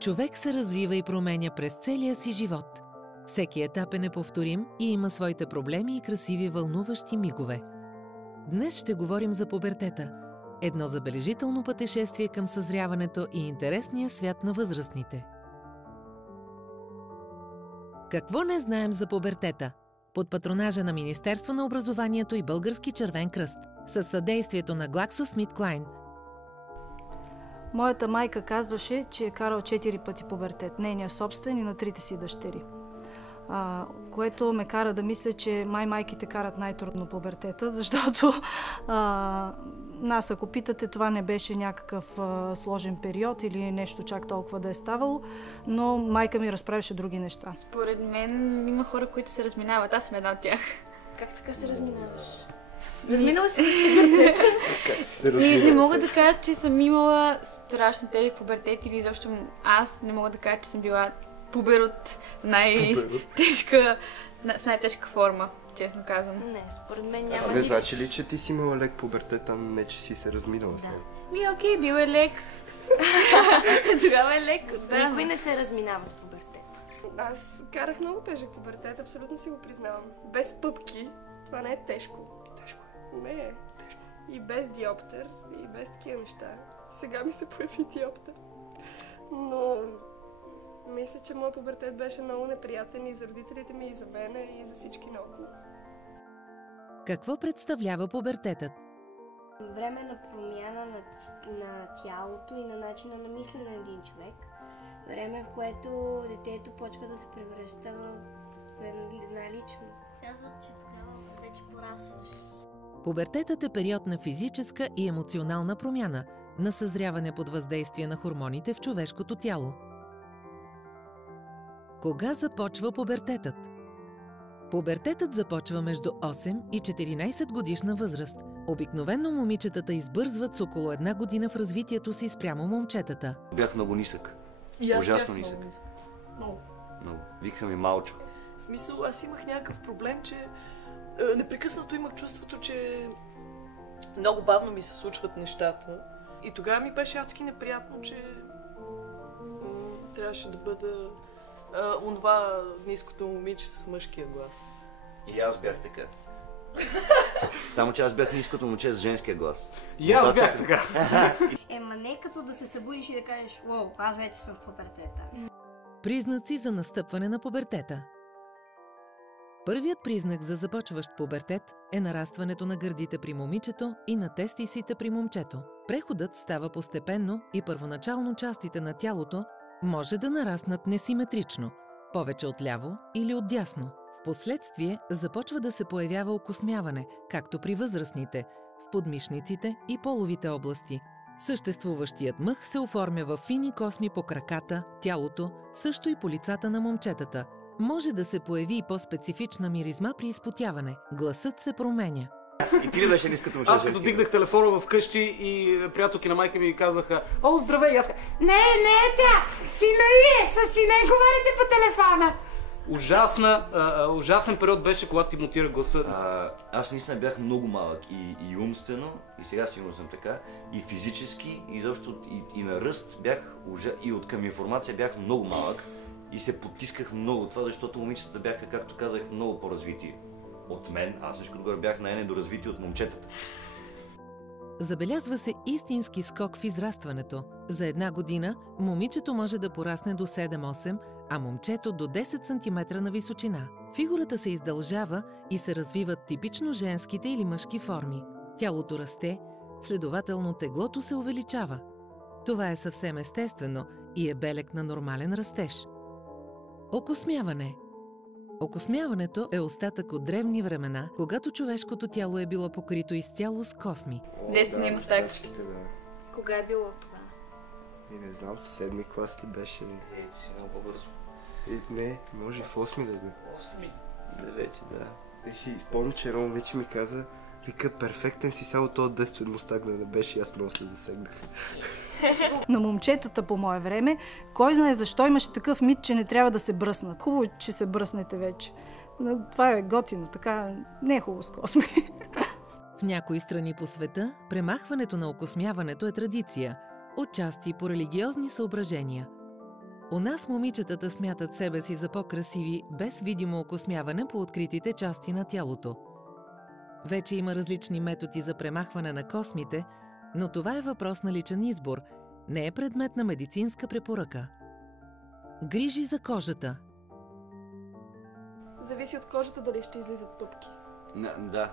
Човек се развива и променя през целия си живот. Всеки етап е неповторим и има своите проблеми и красиви вълнуващи мигове. Днес ще говорим за пубертета. Едно забележително пътешествие към съзряването и интересния свят на възрастните. Какво не знаем за пубертета? Под патронажа на Министерство на образованието и Български червен кръст, със съдействието на GlaxoSmithKline. Моята майка казваше, че е карал 4 пъти пубертет, нейния собствен и на 3-те си дъщери. Което ме кара да мисля, че майките карат най-трудно пубертета, защото нас, ако питате, това не беше някакъв сложен период или нещо чак толкова да е ставало, но майка ми разправяше други неща. Според мен има хора, които се разминават. Аз съм една от тях. Как така се разминаваш? Разминала се с пубертет. Не мога да кажа, че съм имала страшно тежък пубертет или изобщо аз не мога да кажа, че съм била пубер от в най-тежка форма, честно казвам. Не, според мен няма. Не значи ли, че ти си имала лек пубертет, а не че си се разминала с него? Окей, бил е лек. Тогава е лек. Да. Никой не се разминава с пубертет. Аз карах много тежък пубертет, абсолютно си го признавам. Без пъпки, това не е тежко. Тежко Не е. Тежко. И без диоптер, и без такива неща. Сега ми се появи диоптер. Но мисля, че моят пубертет беше много неприятен и за родителите ми, и за мене, и за всички наоколо. Какво представлява пубертетът? Време на промяна на тялото и на начина на мислене на един човек. Време, в което детето почва да се превръща в една личност. Казват, че тогава вече порасваш. Пубертетът е период на физическа и емоционална промяна, на съзряване под въздействие на хормоните в човешкото тяло. Кога започва пубертетът? Пубертетът започва между 8 и 14 годишна възраст. Обикновено момичетата избързват с около 1 година в развитието си спрямо момчетата. Бях много нисък. Ужасно нисък. Много. Викаха ми малчо. В смисъл, аз имах някакъв проблем, че непрекъснато имах чувството, че много бавно ми се случват нещата. И тогава ми беше адски неприятно, че трябваше да бъда онова ниското момиче с мъжкия глас. И аз бях така. Само че аз бях ниското момче с женския глас. И аз бях така. Ема не като да се събудиш и да кажеш, уау, аз вече съм в пубертета. Признаци за настъпване на пубертета. Първият признак за започващ пубертет е нарастването на гърдите при момичето и на тестисите при момчето. Преходът става постепенно и първоначално частите на тялото може да нараснат несиметрично, повече отляво или отдясно. Впоследствие започва да се появява окосмяване, както при възрастните, в подмишниците и половите области. Съществуващият мъх се оформя в фини косми по краката, тялото, също и по лицата на момчетата. Може да се появи и по-специфична миризма при изпотяване. Гласът се променя. И ти ли беше ниското момче? Аз като дигнах телефона вкъщи и приятелки на майка ми казваха: "О, здравей!" И аз казах: Не е тя! Сина е! С сина и говорите по телефона! Ужасен период беше, когато ти мутира гласа. Аз наистина бях много малък и умствено, и сега сигурно съм така, и физически, и изобщо и на ръст бях, и от към информация бях много малък и се потисках много от това, защото момичетата бяха, както казах, много по-развити от мен. Аз всичко отгоре бях най-недоразвити от момчетата. Забелязва се истински скок в израстването. За 1 година момичето може да порасне до 7-8, а момчето до 10 см на височина. Фигурата се издължава и се развиват типично женските или мъжки форми. Тялото расте, следователно теглото се увеличава. Това е съвсем естествено и е белег на нормален растеж. Окосмяване. Окосмяването е остатък от древни времена, когато човешкото тяло е било покрито изцяло с косми. Дестини мустачки. Кога е било това? Не знам, в 7-ми клас ли беше. Ти си много по-бързо. Не, може в 8-ми да бе. 8-ми? 9-ти, да. И си спомням, че едно момиче ми каза, вика, перфектен си, само този дъствен мустак да не беше и аз много се засегнах. На момчетата по мое време, кой знае защо имаше такъв мит, че не трябва да се бръснат. Хубаво, че се бръснете вече. Това е готино, така не е хубаво с косми. В някои страни по света премахването на окосмяването е традиция, отчасти по религиозни съображения. У нас момичетата смятат себе си за по-красиви, без видимо окосмяване по откритите части на тялото. Вече има различни методи за премахване на космите, но това е въпрос на личен избор, не е предмет на медицинска препоръка. Грижи за кожата. Зависи от кожата дали ще излизат пъпки. Да.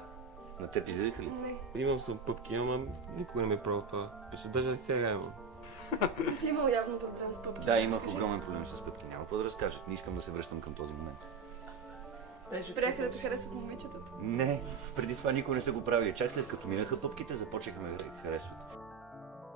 На теб излизаха ли? Не. Имам съм пъпки, ама никога не ми е правил това. Даже сега имам. Ти си имал явно проблем с пъпки. Да, имах огромен проблем с пъпки. Няма какво да разкажа. Не искам да се връщам към този момент. Спряха да те харесват момичетата? Не, преди това никой не са го правили. Чак след като минаха пъпките, започнаха ме да харесват.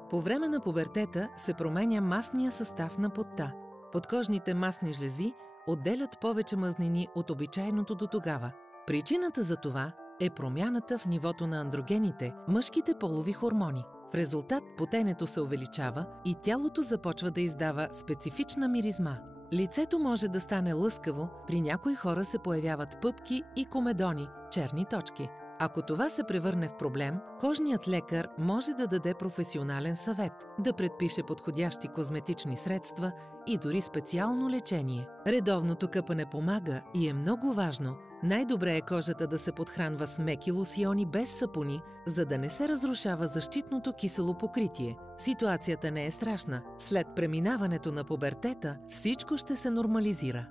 По време на пубертета се променя масния състав на потта. Подкожните масни жлези отделят повече мазнини от обичайното до тогава. Причината за това е промяната в нивото на андрогените, мъжките полови хормони. В резултат потенето се увеличава и тялото започва да издава специфична миризма. Лицето може да стане лъскаво, при някои хора се появяват пъпки и комедони, черни точки. Ако това се превърне в проблем, кожният лекар може да даде професионален съвет, да предпише подходящи козметични средства и дори специално лечение. Редовното къпане помага и е много важно. Най-добре е кожата да се подхранва с меки лосиони без сапуни, за да не се разрушава защитното кисело покритие. Ситуацията не е страшна. След преминаването на пубертета, всичко ще се нормализира.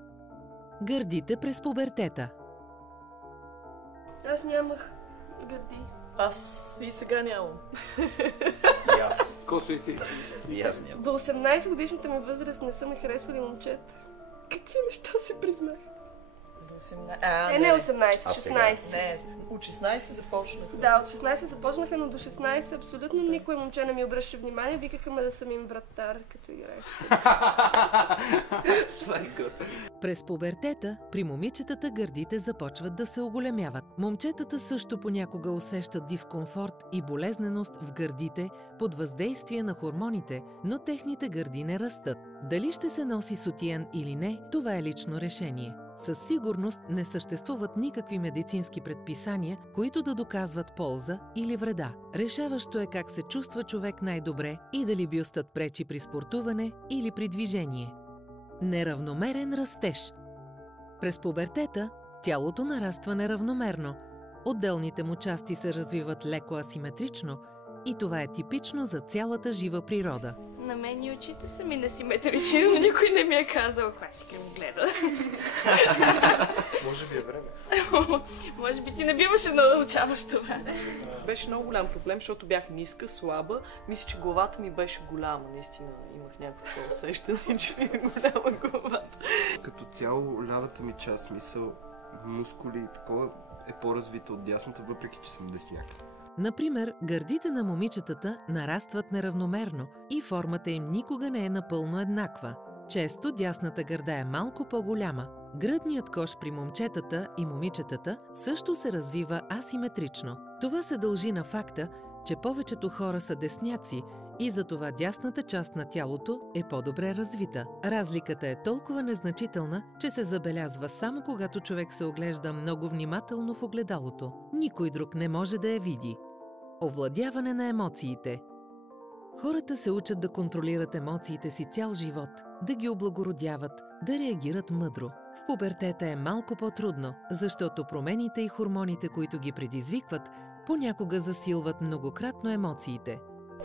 Гърдите през пубертета. Аз нямах гърди. Аз и сега нямам. И аз. Косо и ти. И аз нямам. До 18 годишната ми възраст не са ме харесвали момчета. Какви неща си признах? До 18. Не 18, 16. Не, от 16 започнаха. Да, от 16 започнаха, но до 16 абсолютно никой момче не ми обръща внимание. Викаха ме да съм им вратар, като играех. През пубертета при момичетата гърдите започват да се оголемяват. Момчетата също понякога усещат дискомфорт и болезненост в гърдите под въздействие на хормоните, но техните гърди не растат. Дали ще се носи сутиен или не, това е лично решение. Със сигурност не съществуват никакви медицински предписания, които да доказват полза или вреда. Решаващо е как се чувства човек най-добре и дали бюстът пречи при спортуване или при движение. Неравномерен растеж. През пубертета тялото нараства неравномерно. Отделните му части се развиват леко асиметрично и това е типично за цялата жива природа. На мен и очите са ми несиметрични, но никой не ми е казал, класика ми гледа. Може би е време. Може би ти не биваше да научаваш това. Беше много голям проблем, защото бях ниска, слаба. Мисля, че главата ми беше голяма. Наистина имах някакво усещане, че ми е голяма главата. Като цяло лявата ми част, смисъл, мускули и такова е по-развита от дясната, въпреки че съм десняк. Например, гърдите на момичетата нарастват неравномерно и формата им никога не е напълно еднаква. Често дясната гърда е малко по-голяма. Гръдният кош при момчетата и момичетата също се развива асиметрично. Това се дължи на факта, че повечето хора са десняци и затова дясната част на тялото е по-добре развита. Разликата е толкова незначителна, че се забелязва само когато човек се оглежда много внимателно в огледалото. Никой друг не може да я види. Овладяване на емоциите. Хората се учат да контролират емоциите си цял живот, да ги облагородяват, да реагират мъдро. В пубертета е малко по-трудно, защото промените и хормоните, които ги предизвикват, понякога засилват многократно емоциите.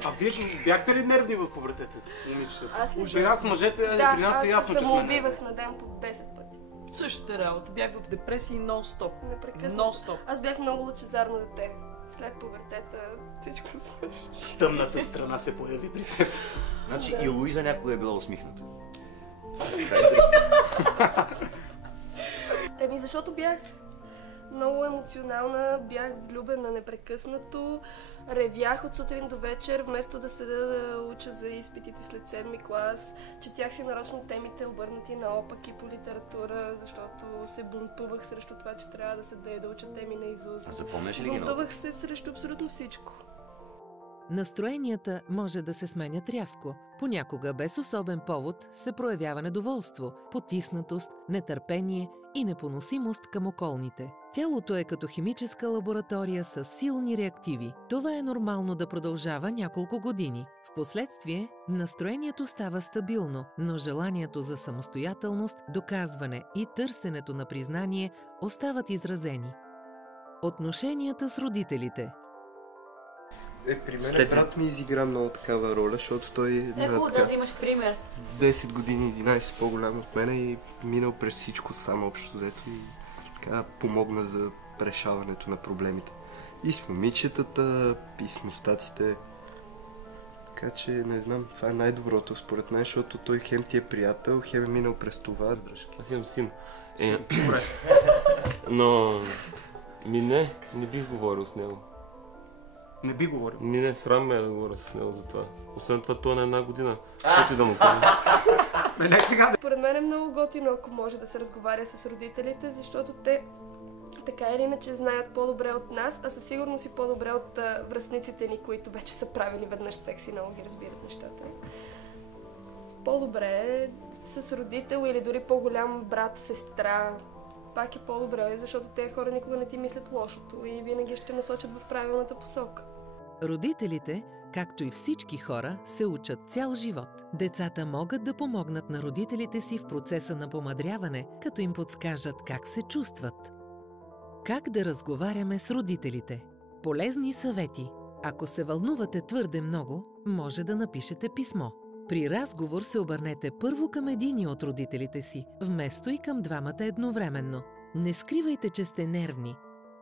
А вие бяхте ли нервни в пубертета, момичетата? Аз ли? При нас мъжете, при нас е ясно, че сме нервни. Да, аз самоубивах на ден по 10 пъти. Същата работа. Бях в депресии нон-стоп. Непрекъснато. Нон-стоп. Аз бях много лъчезарно дете. След пубертета всичко се свърши. Тъмната страна се появи при теб. Значи и Луиза някога е била усмихната. Защото бях много емоционална, бях влюбена непрекъснато, ревях от сутрин до вечер, вместо да седа да уча за изпитите след 7-ми клас. Четях си нарочно темите, обърнати наопаки по литература, защото се бунтувах срещу това, че трябва да седа и да уча теми наизуст. А запомняш ли ги? Бунтувах се срещу абсолютно всичко. Настроенията може да се сменят рязко. Понякога без особен повод се проявява недоволство, потиснатост, нетърпение и непоносимост към околните. Тялото е като химическа лаборатория с силни реактиви. Това е нормално да продължава няколко години. В Впоследствие настроението става стабилно, но желанието за самостоятелност, доказване и търсенето на признание остават изразени. Отношенията с родителите. При мен брат ми изигра много такава роля, защото той е хубаво да имаш пример. 10 години, 11 по-голям от мен и минал през всичко само общо взето и така помогна за решаването на проблемите. И с момичетата, и с мустаците. Така че, не знам, това е най-доброто според мен, защото той хем ти е приятел, хем е минал през това. Аз имам син. Но... не бих говорил с него. Не би говорил? Не, срам ме да говоря с него за това. Освен това, той на 1 година. Какво ти да му кажа? Според мен е много готино, ако може да се разговаря с родителите, защото те така или иначе знаят по-добре от нас, а със сигурност и по-добре от връстниците ни, които вече са правили веднъж секс и много ги разбират нещата. По-добре е с родител или дори по-голям брат, сестра. Пак е по-добре, защото тези хора никога не ти мислят лошото и винаги ще насочат в правилната посока. Родителите, както и всички хора, се учат цял живот. Децата могат да помогнат на родителите си в процеса на помъдряване, като им подскажат как се чувстват. Как да разговаряме с родителите? Полезни съвети. Ако се вълнувате твърде много, може да напишете писмо. При разговор се обърнете първо към единия от родителите си, вместо и към двамата едновременно. Не скривайте, че сте нервни.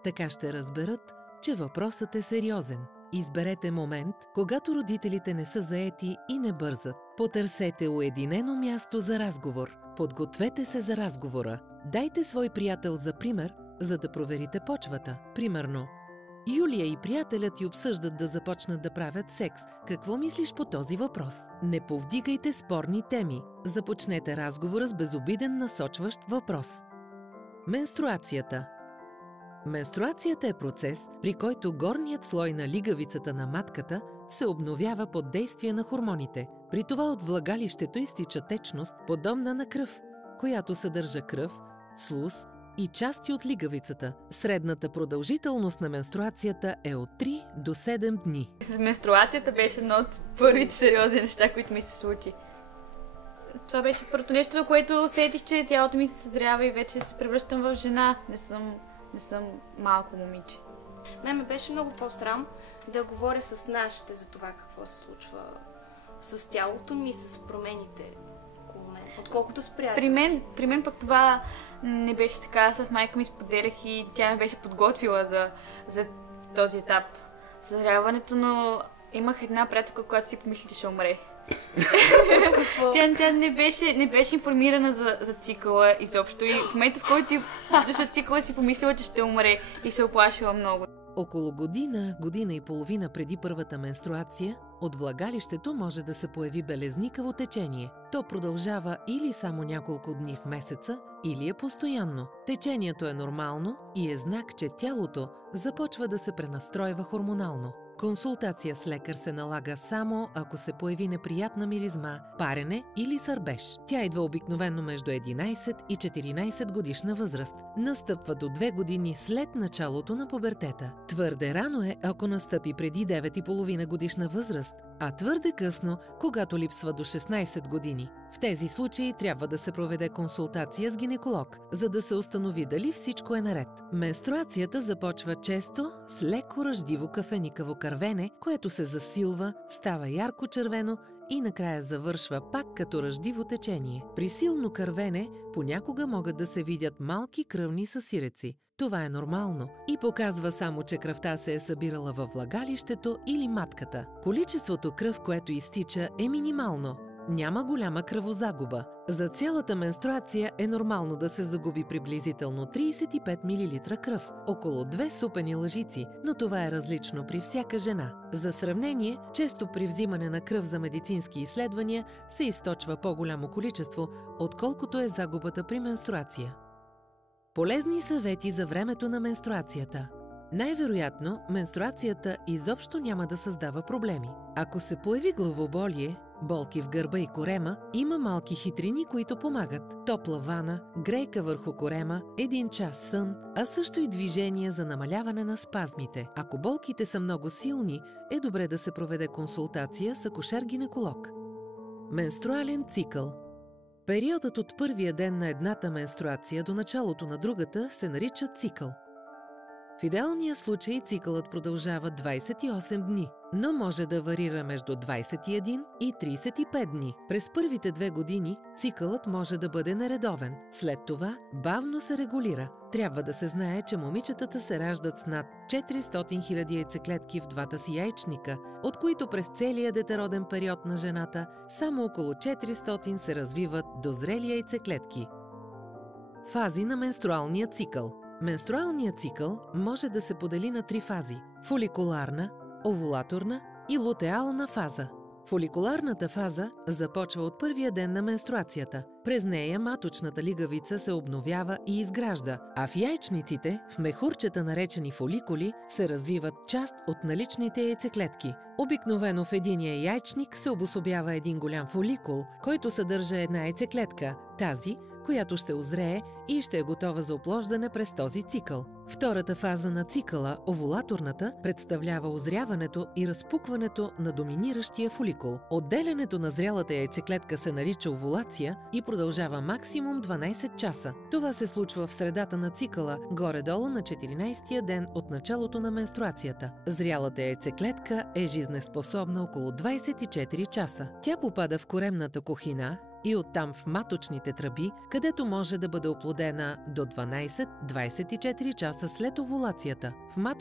Така ще разберат, че въпросът е сериозен. Изберете момент, когато родителите не са заети и не бързат. Потърсете уединено място за разговор. Подгответе се за разговора. Дайте свой приятел за пример, за да проверите почвата. Примерно, Юлия и приятелят ти обсъждат да започнат да правят секс. Какво мислиш по този въпрос? Не повдигайте спорни теми. Започнете разговора с безобиден насочващ въпрос. Менструацията. Менструацията е процес, при който горният слой на лигавицата на матката се обновява под действие на хормоните. При това от влагалището изтича течност, подобна на кръв, която съдържа кръв, слуз и части от лигавицата. Средната продължителност на менструацията е от 3 до 7 дни. С менструацията беше едно от първите сериозни неща, които ми се случи. Това беше първото нещо, на което усетих, че тялото ми се съзрява и вече се превръщам в жена. Не съм малко момиче. Мен ме беше много по-срам да говоря с нашите за това какво се случва с тялото ми, с промените около мен, отколкото с приятели. При мен пък това не беше така. С майка ми споделях и тя ме беше подготвила за този етап. Съзряването, но имах една приятелка, която си помисли, че ще умре. Тя не беше информирана за цикъла изобщо и в момента, в който дошла цикъла, си помислила, че ще умре и се оплашила много. Около година и половина преди първата менструация, от влагалището може да се появи белезникаво течение. То продължава или само няколко дни в месеца, или е постоянно. Течението е нормално и е знак, че тялото започва да се пренастройва хормонално. Консултация с лекар се налага само ако се появи неприятна миризма, парене или сърбеж. Тя идва обикновено между 11 и 14 годишна възраст. Настъпва до 2 години след началото на пубертета. Твърде рано е, ако настъпи преди 9,5 годишна възраст, а твърде късно, когато липсва до 16 години. В тези случаи трябва да се проведе консултация с гинеколог, за да се установи дали всичко е наред. Менструацията започва често с леко ръждиво кафеникаво кървене, което се засилва, става ярко червено и накрая завършва пак като ръждиво течение. При силно кървене понякога могат да се видят малки кръвни съсиреци. Това е нормално и показва само, че кръвта се е събирала във влагалището или матката. Количеството кръв, което изтича, е минимално. Няма голяма кръвозагуба. За цялата менструация е нормално да се загуби приблизително 35 мл кръв, около 2 супени лъжици, но това е различно при всяка жена. За сравнение, често при взимане на кръв за медицински изследвания се източва по-голямо количество, отколкото е загубата при менструация. Полезни съвети за времето на менструацията. Най-вероятно, менструацията изобщо няма да създава проблеми. Ако се появи главоболие, болки в гърба и корема, има малки хитрини, които помагат. Топла вана, грейка върху корема, 1 час сън, а също и движение за намаляване на спазмите. Ако болките са много силни, е добре да се проведе консултация с акушер-гинеколог. Менструален цикъл. Периодът от първия ден на едната менструация до началото на другата се нарича цикъл. В идеалния случай цикълът продължава 28 дни, но може да варира между 21 и 35 дни. През първите 2 години цикълът може да бъде нередовен. След това бавно се регулира. Трябва да се знае, че момичетата се раждат с над 400 000 яйцеклетки в двата си яйчника, от които през целия детороден период на жената само около 400 се развиват до зрели яйцеклетки. Фази на менструалния цикъл. Менструалният цикъл може да се подели на 3 фази – фоликуларна, овулаторна и лутеална фаза. Фоликуларната фаза започва от първия ден на менструацията. През нея маточната лигавица се обновява и изгражда, а в яйчниците, в мехурчета наречени фоликули, се развиват част от наличните яйцеклетки. Обикновено в единия яйчник се обособява един голям фоликул, който съдържа една яйцеклетка, тази, която ще озрее и ще е готова за оплождане през този цикъл. Втората фаза на цикъла, овулаторната, представлява озряването и разпукването на доминиращия фоликул. Отделянето на зрялата яйцеклетка се нарича овулация и продължава максимум 12 часа. Това се случва в средата на цикъла, горе-долу на 14-тия ден от началото на менструацията. Зрялата яйцеклетка е жизнеспособна около 24 часа. Тя попада в коремната кухина и оттам в маточните тръби, където може да бъде оплодена до 12-24 часа след овулацията. В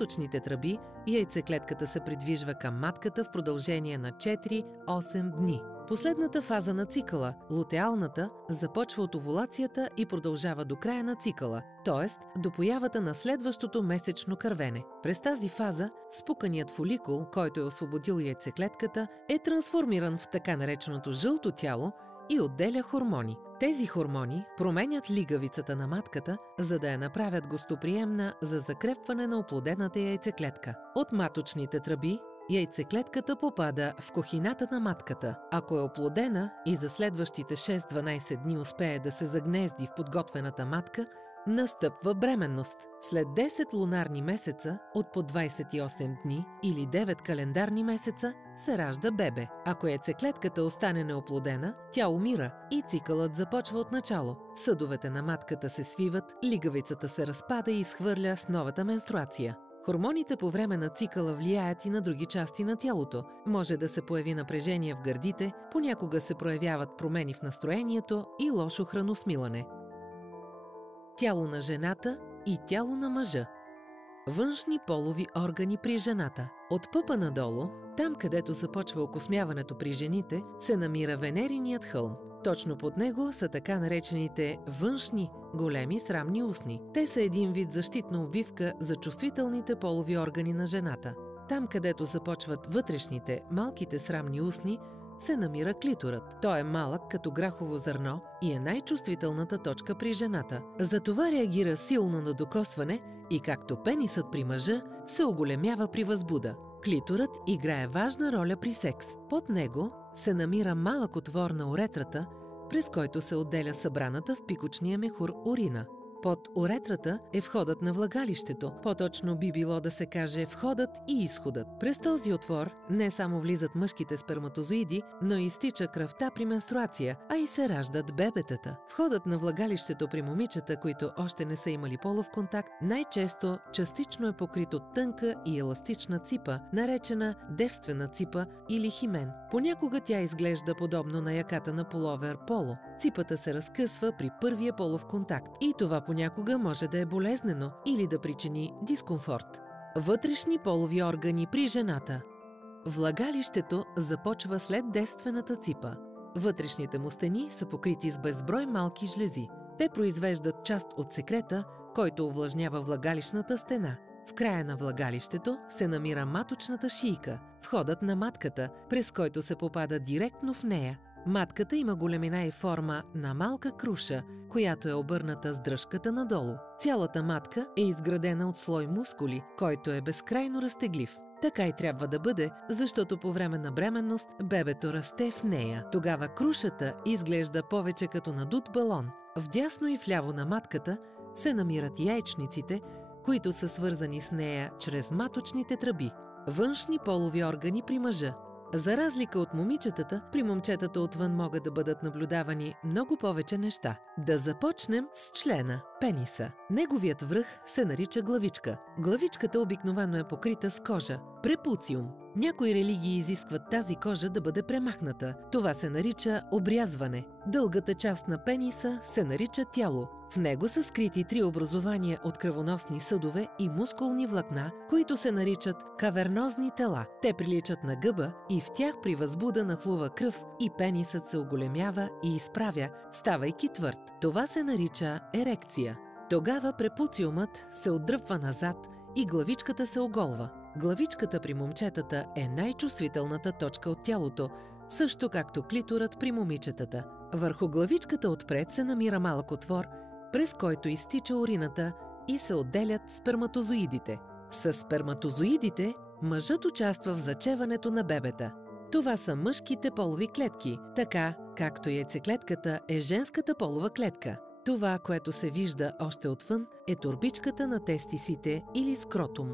тръби яйцеклетката се придвижва към матката в продължение на 4-8 дни. Последната фаза на цикъла, лутеалната, започва от овулацията и продължава до края на цикъла, т.е. до появата на следващото месечно кървене. През тази фаза спуканият фоликул, който е освободил яйцеклетката, е трансформиран в така нареченото жълто тяло и отделя хормони. Тези хормони променят лигавицата на матката, за да я направят гостоприемна за закрепване на оплодената яйцеклетка. От маточните тръби яйцеклетката попада в кухината на матката. Ако е оплодена и за следващите 6-12 дни успее да се загнезди в подготвената матка, настъпва бременност. След 10 лунарни месеца от по 28 дни или 9 календарни месеца се ражда бебе. Ако яйцеклетката остане неоплодена, тя умира и цикълът започва от начало. Съдовете на матката се свиват, лигавицата се разпада и изхвърля с новата менструация. Хормоните по време на цикъла влияят и на други части на тялото. Може да се появи напрежение в гърдите, понякога се проявяват промени в настроението и лошо храносмилане. Тяло на жената и тяло на мъжа. Външни полови органи при жената. От пъпа надолу, там където започва окосмяването при жените, се намира венериният хълм. Точно под него са така наречените външни, големи срамни устни. Те са един вид защитна обвивка за чувствителните полови органи на жената. Там където започват вътрешните, малките срамни устни, се намира клиторът. Той е малък като грахово зърно и е най-чувствителната точка при жената. Затова реагира силно на докосване и както пенисът при мъжа се оголемява при възбуда. Клиторът играе важна роля при секс. Под него се намира малък отвор на уретрата, през който се отделя събраната в пикочния мехур урина. Под уретрата е входът на влагалището, по-точно би било да се каже входът и изходът. През този отвор не само влизат мъжките сперматозоиди, но и изтича кръвта при менструация, а и се раждат бебетата. Входът на влагалището при момичета, които още не са имали полов контакт, най-често частично е покрит от тънка и еластична ципа, наречена девствена ципа или химен. Понякога тя изглежда подобно на яката на половер поло. Ципата се разкъсва при първия полов контакт и това понякога може да е болезнено или да причини дискомфорт. Вътрешни полови органи при жената. Влагалището започва след девствената ципа. Вътрешните му стени са покрити с безброй малки жлези. Те произвеждат част от секрета, който увлажнява влагалищната стена. В края на влагалището се намира маточната шийка, входът на матката, през който се попада директно в нея. Матката има големина и форма на малка круша, която е обърната с дръжката надолу. Цялата матка е изградена от слой мускули, който е безкрайно разтеглив. Така и трябва да бъде, защото по време на бременност бебето расте в нея. Тогава крушата изглежда повече като надут балон. Вдясно и вляво на матката се намират яйчниците, които са свързани с нея чрез маточните тръби. Външни полови органи при мъжа. За разлика от момичетата, при момчетата отвън могат да бъдат наблюдавани много повече неща. Да започнем с члена – пениса. Неговият връх се нарича главичка. Главичката обикновено е покрита с кожа – препуциум. Някои религии изискват тази кожа да бъде премахната. Това се нарича обрязване. Дългата част на пениса се нарича тяло. В него са скрити 3 образувания от кръвоносни съдове и мускулни влакна, които се наричат кавернозни тела. Те приличат на гъба и в тях при възбуда нахлува кръв и пенисът се оголемява и изправя, ставайки твърд. Това се нарича ерекция. Тогава препуциумът се отдръпва назад и главичката се оголва. Главичката при момчетата е най-чувствителната точка от тялото, също както клиторът при момичетата. Върху главичката отпред се намира малък отвор, през който изтича урината и се отделят сперматозоидите. С сперматозоидите мъжът участва в зачеването на бебета. Това са мъжките полови клетки, така както яйцеклетката е женската полова клетка. Това, което се вижда още отвън, е торбичката на тестисите или скротум.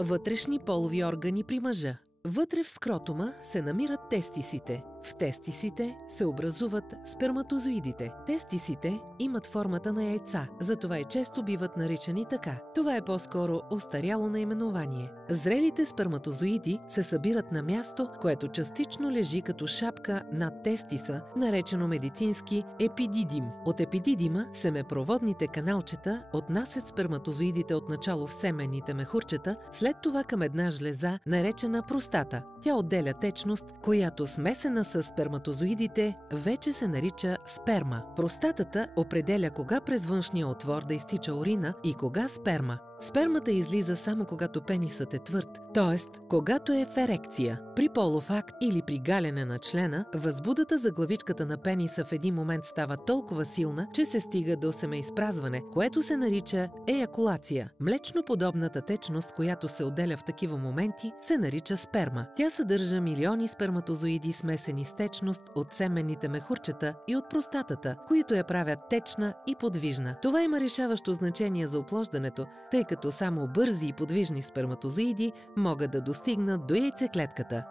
Вътрешни полови органи при мъжа. Вътре в скротума се намират тестисите. В тестисите се образуват сперматозоидите. Тестисите имат формата на яйца, затова и често биват наричани така. Това е по-скоро остаряло наименование. Зрелите сперматозоиди се събират на място, което частично лежи като шапка над тестиса, наречено медицински епидидим. От епидидима семепроводните каналчета отнасят сперматозоидите отначало в семенните мехурчета, след това към една жлеза, наречена простата. Тя отделя течност, която смесена с сперматозоидите вече се нарича сперма. Простатата определя кога през външния отвор да изтича урина и кога сперма. Спермата излиза само когато пенисът е твърд, т.е. когато е в ерекция. При полов акт или при галене на члена, възбудата за главичката на пениса в един момент става толкова силна, че се стига до семеизпразване, което се нарича еякулация. Млечно-подобната течност, която се отделя в такива моменти, се нарича сперма. Тя съдържа милиони сперматозоиди, смесени с течност от семенните мехурчета и от простатата, които я правят течна и подвижна. Това има решаващо значение за оплождането, тъй като само бързи и подвижни сперматозоиди могат да достигнат до яйцеклетката.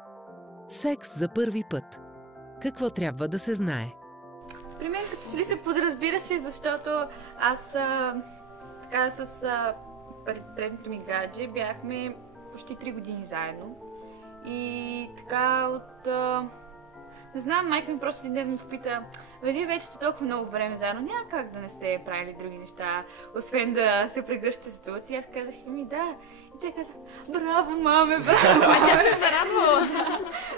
Секс за първи път. Какво трябва да се знае? При мен като че ли се подразбираше, защото аз така с предното ми гадже бяхме почти 3 години заедно. И така от... не знам, майка ми просто един ден ми попита: вие вече сте толкова много време заедно, няма как да не сте правили други неща, освен да се прегръщате с това. И аз казах: да. И тя каза: браво, маме, браво. А тя се зарадвала.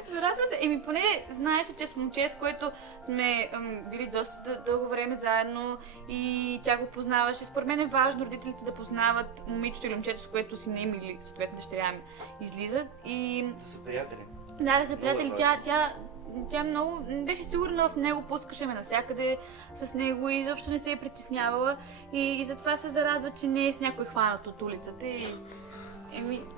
Зарадва се. Поне знаеше, че с момче, с което сме били доста дълго време заедно и тя го познаваше. Според мен е важно родителите да познават момичето или момчето, с което си наим или съответно дъщеря ми излизат. И... да са приятели. Да са приятели. Тя много беше сигурна в него, пускаше ме навсякъде с него и изобщо не се е притеснявала и затова се зарадва, че не е с някой хванат от улицата.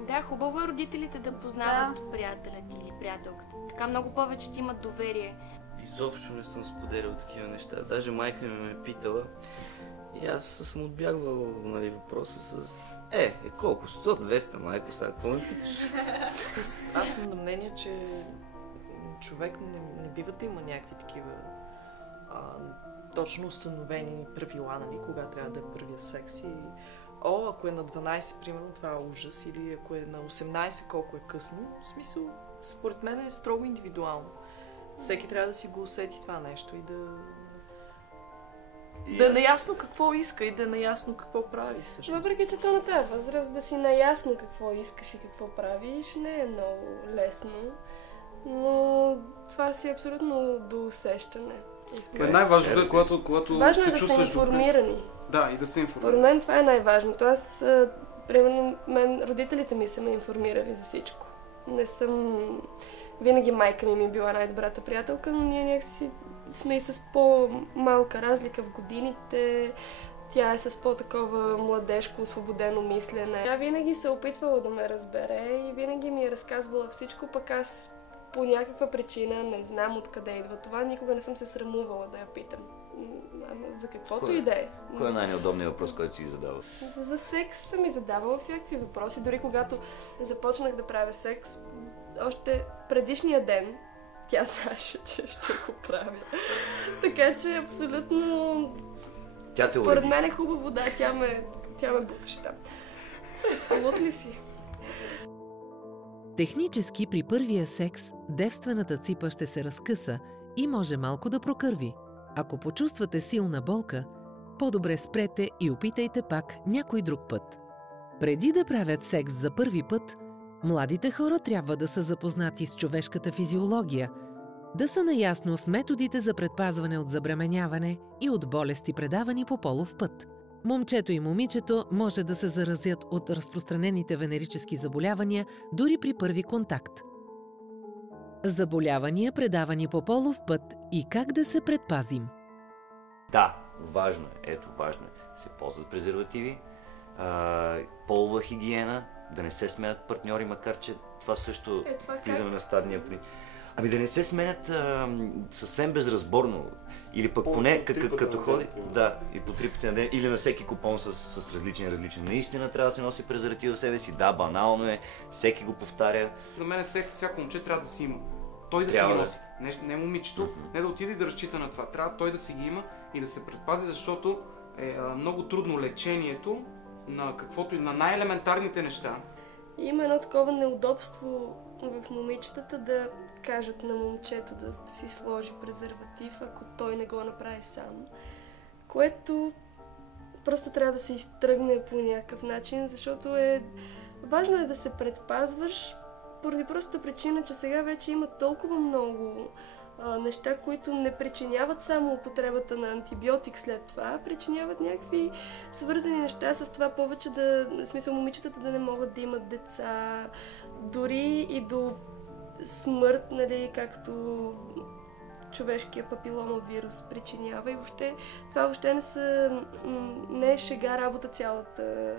Да, хубаво е родителите да познават приятелят или приятелката. Така много повече ти имат доверие. Изобщо не съм споделял такива неща. Даже майка ми ме питала и аз съм отбягвал въпроса с... колко? 100-200, майко, сега какво ме питаш? Аз съм на мнение, че човек не бива да има някакви такива точно установени правила, кога трябва да е първия секс. И ако е на 12, примерно, това е ужас, или ако е на 18, колко е късно. В смисъл, според мен е строго индивидуално. Всеки трябва да си го усети това нещо и да е наясно какво иска и да е наясно какво прави всъщност. Въпреки че то на тази възраст да си наясно какво искаш и какво правиш, не е много лесно. Но това си е абсолютно до усещане. Най-важното е, когато важно се е да чувстваш са информирани. Да, и да се информирани. Според мен това е най-важното. Аз, примерно, родителите ми са ме информирали за всичко. Не съм... Винаги майка ми е била най-добрата приятелка, но ние някакси сме и с по-малка разлика в годините. Тя е с по-такова младежко, освободено мислене. Тя винаги се опитвала да ме разбере и винаги ми е разказвала всичко, пък аз по някаква причина не знам откъде идва това. Никога не съм се срамувала да я питам. За каквото и да е. Кой е най-неудобният въпрос, който си задава? За секс съм ми задавала всякакви въпроси. Дори когато започнах да правя секс, още предишния ден тя знаеше, че ще го правя. Така че абсолютно... Според мен е хубаво, да, тя ме буташе там. Лут ли си? Технически при първия секс девствената ципа ще се разкъса и може малко да прокърви. Ако почувствате силна болка, по-добре спрете и опитайте пак някой друг път. Преди да правят секс за първи път, младите хора трябва да са запознати с човешката физиология, да са наясно с методите за предпазване от забременяване и от болести, предавани по полов път. Момчето и момичето може да се заразят от разпространените венерически заболявания дори при първи контакт. Заболявания, предавани по полов път и как да се предпазим. Да, важно е. Ето, важно е. Се ползват презервативи, полова хигиена, да не се сменят партньори, макар че това също влизаме на стадния при... Ами да не се сменят съвсем безразборно. Или пък поне като ходи, да, и по 3 пъти на ден, или на всеки купон с различен. Наистина трябва да се носи презерватив в себе си. Да, банално е, всеки го повтаря. За мен всяко момче трябва да си има. Той да си ги носи. Не момичето, не да отиде и да разчита на това. Трябва той да си ги има и да се предпази, защото е много трудно лечението на каквото и на най-елементарните неща. Има едно такова неудобство в момичетата да кажат на момчето да си сложи презерватив, ако той не го направи сам. Което просто трябва да се изтръгне по някакъв начин, защото важно е да се предпазваш поради простата причина, че сега вече има толкова много неща, които не причиняват само употребата на антибиотик след това, причиняват някакви свързани неща с това повече в смисъл момичетата да не могат да имат деца, дори и до смърт, нали, както човешкия папиломавирус причинява и това въобще не е шега работа цялата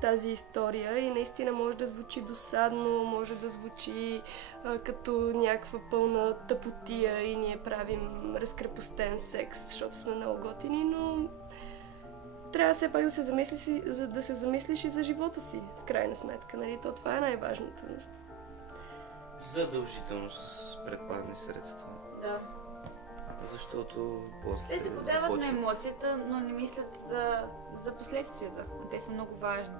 тази история и наистина може да звучи досадно, може да звучи като някаква пълна тъпотия и ние правим разкрепостен секс, защото сме много готини, но трябва все пак да се замислиш и за живота си, в крайна сметка, нали? Това е най-важното. Задължително с предпазни средства. Да. Защото после те се подават на емоцията, но не мислят за последствията. Те са много важни.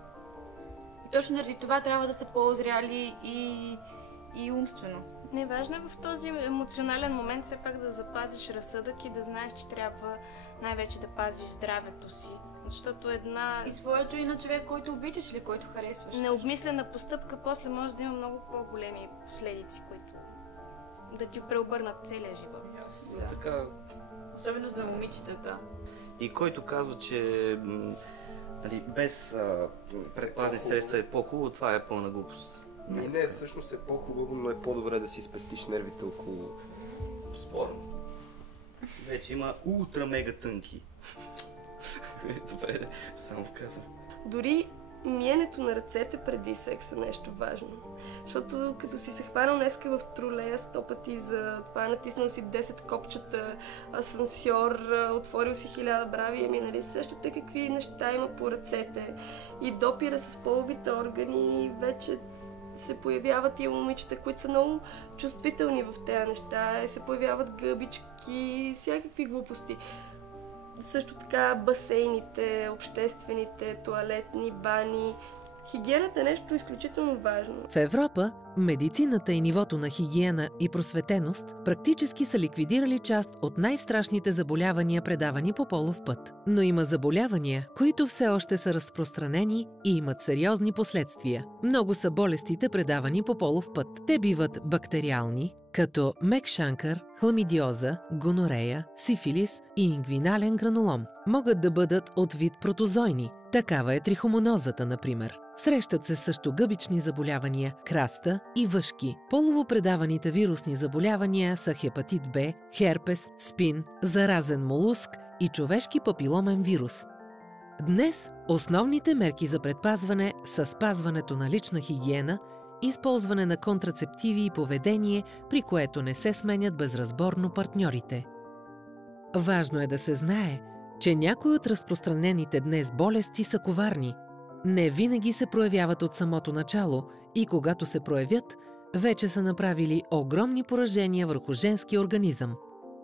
И точно заради това трябва да са по-озряли и умствено. Важно е в този емоционален момент все пак да запазиш разсъдък и да знаеш, че трябва най-вече да пазиш здравето си. Защото И своето и на човек, който обичаш или който харесваш. Необмислена постъпка после може да има много по-големи последици, които да ти преобърнат целия живот. Да. Така... Особено за момичетата. И който казва, че без предпазни средства е по-хубаво, това е пълна глупост. Не, всъщност е по-хубаво, но е по-добре да си спестиш нервите около... Спорно. Вече има ултра-мега тънки. Добре, само казвам. Дори миенето на ръцете преди секс е нещо важно. Защото като си се хванал днеска в тролея 100 пъти за това, натиснал си 10 копчета, асансьор, отворил си 1000 брави, нали същате какви неща има по ръцете и допира с половите органи, вече се появяват и момичета, които са много чувствителни в тези неща, се появяват гъбички, всякакви глупости. Също така басейните, обществените, тоалетни, бани. Хигиената е нещо изключително важно. В Европа медицината и нивото на хигиена и просветеност практически са ликвидирали част от най-страшните заболявания, предавани по полов път. Но има заболявания, които все още са разпространени и имат сериозни последствия. Много са болестите, предавани по полов път. Те биват бактериални, като мекшанкър, хламидиоза, гонорея, сифилис и ингвинален гранулом. Могат да бъдат от вид протозойни. Такава е трихомонозата, например. Срещат се също гъбични заболявания, краста и въшки. Полово предаваните вирусни заболявания са хепатит Б, херпес, спин, заразен молуск и човешки папиломен вирус. Днес основните мерки за предпазване са спазването на лична хигиена, използване на контрацептиви и поведение, при което не се сменят безразборно партньорите. Важно е да се знае, че някои от разпространените днес болести са коварни. Не винаги се проявяват от самото начало и когато се проявят, вече са направили огромни поражения върху женския организъм.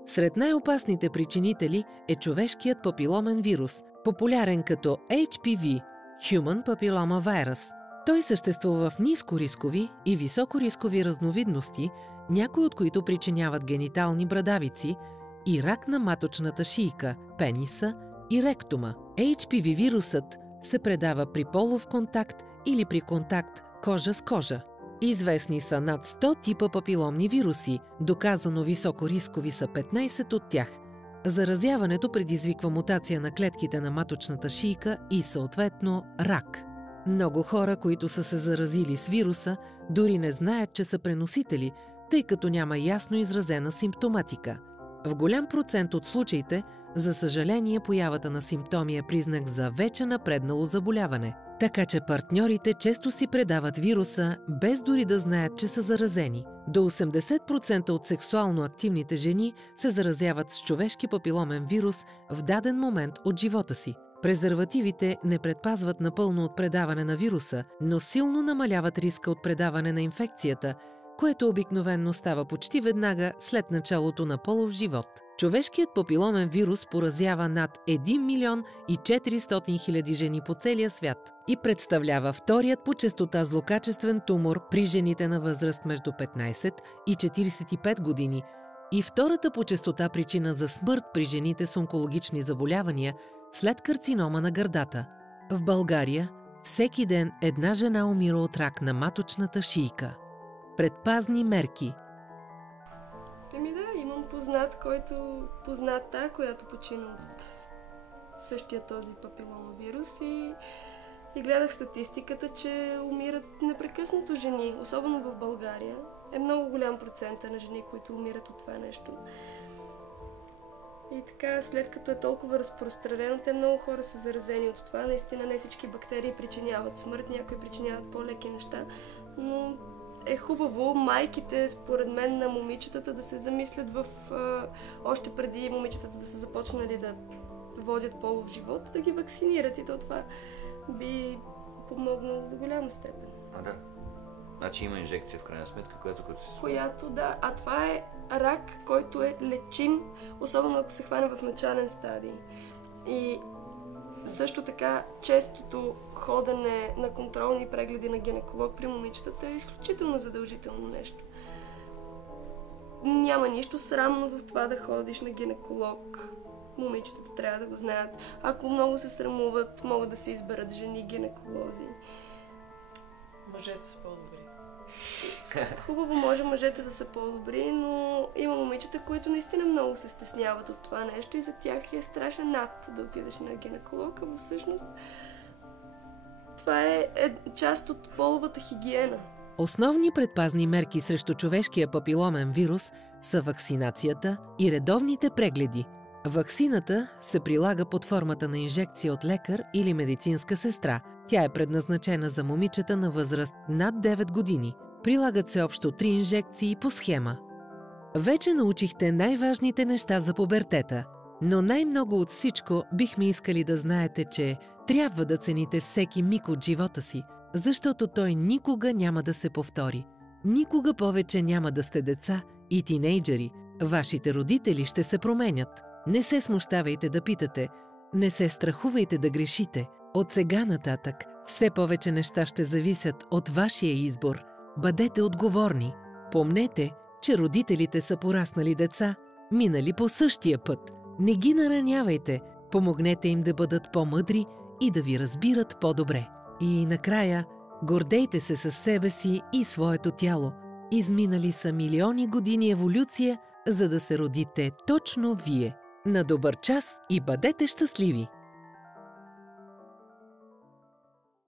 Сред най-опасните причинители е човешкият папиломен вирус, популярен като HPV – Human Papilloma Virus. Той съществува в нискорискови и високорискови разновидности, някои от които причиняват генитални брадавици и рак на маточната шийка, пениса и ректума. HPV вирусът се предава при полов контакт или при контакт кожа с кожа. Известни са над 100 типа папиломни вируси, доказано високорискови са 15 от тях. Заразяването предизвиква мутация на клетките на маточната шийка и съответно рак. Много хора, които са се заразили с вируса, дори не знаят, че са преносители, тъй като няма ясно изразена симптоматика. В голям процент от случаите, за съжаление, появата на симптоми е признак за вече напреднало заболяване. Така че партньорите често си предават вируса, без дори да знаят, че са заразени. До 80% от сексуално активните жени се заразяват с човешки папиломен вирус в даден момент от живота си. Презервативите не предпазват напълно от предаване на вируса, но силно намаляват риска от предаване на инфекцията, което обикновенно става почти веднага след началото на полов живот. Човешкият папиломен вирус поразява над 1 милион и 400 хиляди жени по целия свят и представлява вторият по честота злокачествен тумор при жените на възраст между 15 и 45 години и втората по честота причина за смърт при жените с онкологични заболявания след карцинома на гърдата. В България всеки ден една жена умира от рак на маточната шийка. Предпазни мерки. Да, имам позната, която почина от същия този папиломавирус и гледах статистиката, че умират непрекъснато жени, особено в България. Е много голям процент на жени, които умират от това нещо. И така, след като е толкова разпространено, те много хора са заразени от това. Наистина не всички бактерии причиняват смърт, някои причиняват по-леки неща, но е хубаво майките, според мен, на момичетата да се замислят още преди момичетата да са започнали да водят полов живот, да ги вакцинират и това би помогнало до голяма степен. Да. Значи има инжекция в крайна сметка, която се случва. Която, да. А това е рак, който е лечим, особено ако се хване в начален стадий. И също така, честото ходене на контролни прегледи на гинеколог при момичетата е изключително задължително нещо. Няма нищо срамно в това да ходиш на гинеколог. Момичетата трябва да го знаят. Ако много се срамуват, могат да се изберат жени гинеколози. Мъжете са по-добри. Хубаво може мъжете да са по-добри, но има момичета, които наистина много се стесняват от това нещо и за тях е страшен ад да отидеш на гинеколог, а всъщност това е част от половата хигиена. Основни предпазни мерки срещу човешкия папиломен вирус са вакцинацията и редовните прегледи. Ваксината се прилага под формата на инжекция от лекар или медицинска сестра. Тя е предназначена за момичета на възраст над 9 години. Прилагат се общо 3 инжекции по схема. Вече научихте най-важните неща за пубертета, но най-много от всичко бихме искали да знаете, че трябва да цените всеки миг от живота си, защото той никога няма да се повтори. Никога повече няма да сте деца и тинейджери. Вашите родители ще се променят. Не се смущавайте да питате, не се страхувайте да грешите. От сега нататък все повече неща ще зависят от вашия избор. Бъдете отговорни. Помнете, че родителите са пораснали деца, минали по същия път. Не ги наранявайте, помогнете им да бъдат по-мъдри и да ви разбират по-добре. И накрая, гордейте се със себе си и своето тяло. Изминали са милиони години еволюция, за да се родите точно вие. На добър час и бъдете щастливи!